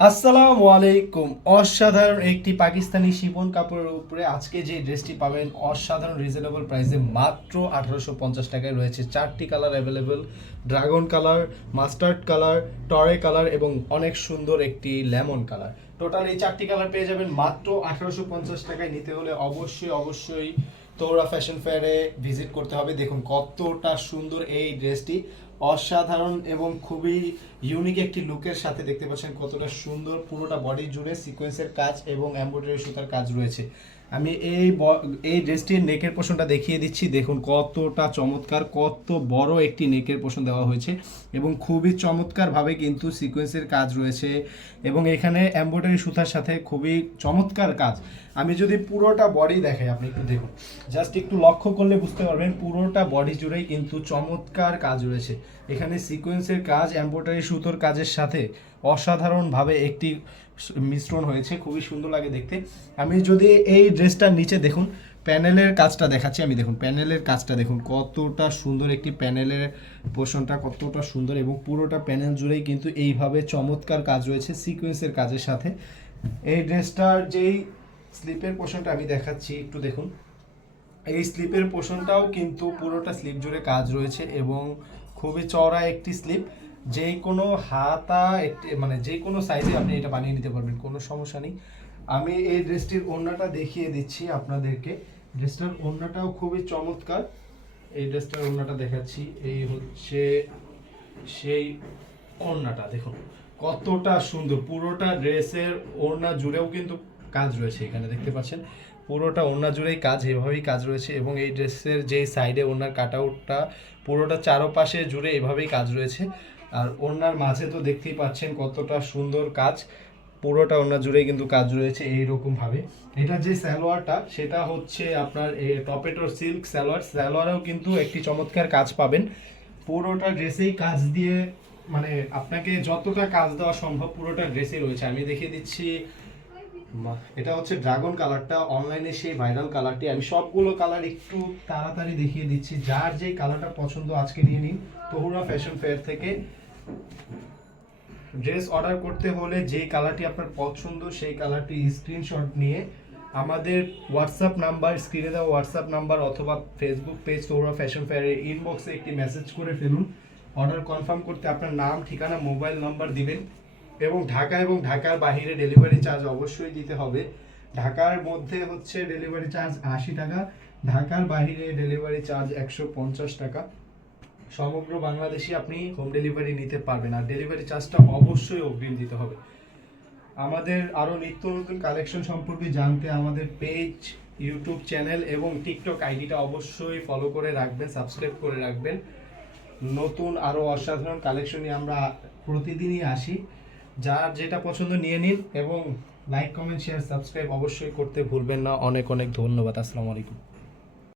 আসসালামু আলাইকুম। অসাধারণ একটি পাকিস্তানি শিফন কাপড়ের উপরে আজকে যে ড্রেসটি পাবেন অসাধারণ রিজনেবল প্রাইসে মাত্র 1850 টাকায় রয়েছে। 4টি colour available, dragon colour, mustard colour, টরে কালার এবং অনেক সুন্দর একটি লেমন কালার। টোটাল এই 4টি কালার পেয়ে যাবেন মাত্র 1850 টাকায়। নিতে হলে অবশ্যই তোরা ফ্যাশন ফেয়ারে ভিজিট করতে হবে। দেখুন কতটা সুন্দর এই ড্রেসটি, অসাধারণ এবং খুবই ইউনিক একটি লুকের সাথে। দেখতে পাচ্ছেন কতটা সুন্দর, পুরোটা বডি জুড়ে সিকোয়েন্সের কাজ এবং এমব্রয়ডারি সুতার কাজ রয়েছে। আমি এই ড্রেসটির নেকের পোর্শনটা দেখিয়ে দিচ্ছি। দেখুন কতটা চমৎকার, কত বড় একটি নেকের পোর্শন দেওয়া হয়েছে এবং খুবই চমৎকারভাবে কিন্তু সিকোয়েন্সের কাজ রয়েছে এবং এখানে এমব্রয়ডারি সুতার সাথে খুবই চমৎকার কাজ। আমি যদি পুরোটা বডি দেখাই, আপনি একটু দেখুন, জাস্ট একটু লক্ষ্য করলে বুঝতে পারবেন পুরোটা বডি জুড়েই কিন্তু চমৎকার কাজ রয়েছে। এখানে সিকোয়েন্সের কাজ এমব্রয়ডারি সুতোর কাজের সাথে অসাধারণভাবে একটি মিশ্রণ হয়েছে, খুবই সুন্দর লাগে দেখতে। আমি যদি এই ড্রেসটার নিচে দেখুন প্যানেলের কাজটা দেখাচ্ছি। আমি দেখুন প্যানেলের কাজটা দেখুন কতটা সুন্দর, একটি প্যানেলের পোর্শনটা কতটা সুন্দর এবং পুরোটা প্যানেল জুড়েই কিন্তু এইভাবে চমৎকার কাজ রয়েছে সিকোয়েন্সের কাজের সাথে। এই ড্রেসটার যেই স্লিপের পোর্শনটা আমি দেখাচ্ছি, একটু দেখুন। এই স্লিপের পোর্শনটাও কিন্তু পুরোটা স্লিপ জুড়ে কাজ রয়েছে এবং খুবই চওড়া একটি স্লিপ। যে কোনো হাতা একটি মানে যে কোনো সাইজে আপনি এটা বানিয়ে নিতে পারবেন, কোনো সমস্যা নেই। আমি এই ড্রেসটির ওড়নাটা দেখিয়ে দিচ্ছি আপনাদেরকে। ড্রেসটার ওড়নাটাও খুবই চমৎকার। এই ড্রেসটার ওড়নাটা দেখাচ্ছি, এই হচ্ছে সেই ওড়নাটা। দেখুন কতটা সুন্দর, পুরোটা ড্রেসের ওড়না জুড়েও কিন্তু কাজ রয়েছে। এখানে দেখতে পাচ্ছেন পুরোটা ওড়না জুড়েই কাজ, এভাবেই কাজ রয়েছে এবং এই ড্রেসের যে সাইডে ওড়নার কাটআউটটা পুরোটা চারপাশে জুড়ে এভাবেই কাজ রয়েছে। আর ওড়নার মাঝে তো দেখতেই পাচ্ছেন কতটা সুন্দর কাজ, পুরোটা ওড়না জুড়েই কিন্তু কাজ রয়েছে এইরকমভাবে। এটা যে সালোয়ারটা সেটা হচ্ছে আপনার টপেটোর সিল্ক সালোয়ার। সালোয়ারেও কিন্তু একটি চমৎকার কাজ পাবেন। পুরোটা ড্রেসেই কাজ দিয়ে, মানে আপনাকে যতটা কাজ দেওয়া সম্ভব পুরোটা ড্রেসে রয়েছে। আমি দেখিয়ে দিচ্ছি, এটা হচ্ছে ড্রাগন কালারটা, অনলাইনে সেই ভাইরাল কালারটি। আমি সবগুলো কালার একটু তাড়াতাড়ি দেখিয়ে দিচ্ছি, যার যে কালারটা পছন্দ আজকে নিয়ে নিন তহুরা ফ্যাশন ফেয়ার থেকে। ড্রেস অর্ডার করতে হলে যেই কালারটি আপনার পছন্দ সেই কালারটি স্ক্রিনশট নিয়ে আমাদের হোয়াটসঅ্যাপ নাম্বার, স্ক্রিনে দেওয়া হোয়াটসঅ্যাপ নাম্বার অথবা ফেসবুক পেজ তহুরা ফ্যাশন ফেয়ারের ইনবক্সে একটি মেসেজ করে ফেলুন। অর্ডার কনফার্ম করতে আপনার নাম, ঠিকানা, মোবাইল নাম্বার দিবেন এবং ঢাকা এবং ঢাকার বাইরে ডেলিভারি চার্জ অবশ্যই দিতে হবে। ঢাকার মধ্যে হচ্ছে ডেলিভারি চার্জ 80 টাকা, ঢাকার বাইরে ডেলিভারি চার্জ 150 টাকা। সমগ্র বাংলাদেশে আপনি হোম ডেলিভারি নিতে পারবেন আর ডেলিভারি চার্জটা অবশ্যই অগ্রিম দিতে হবে। আমাদের আরও নিত্য নতুন কালেকশন সম্পর্কে জানতে আমাদের পেজ, ইউটিউব চ্যানেল এবং টিকটক আইডিটা অবশ্যই ফলো করে রাখবেন, সাবস্ক্রাইব করে রাখবেন। নতুন আরও অসাধারণ কালেকশন নিয়ে আমরা প্রতিদিনই আসি। যার যেটা পছন্দ নিয়ে নিন এবং লাইক, কমেন্ট, শেয়ার, সাবস্ক্রাইব অবশ্যই করতে ভুলবেন না। অনেক অনেক ধন্যবাদ। আসসালামু আলাইকুম।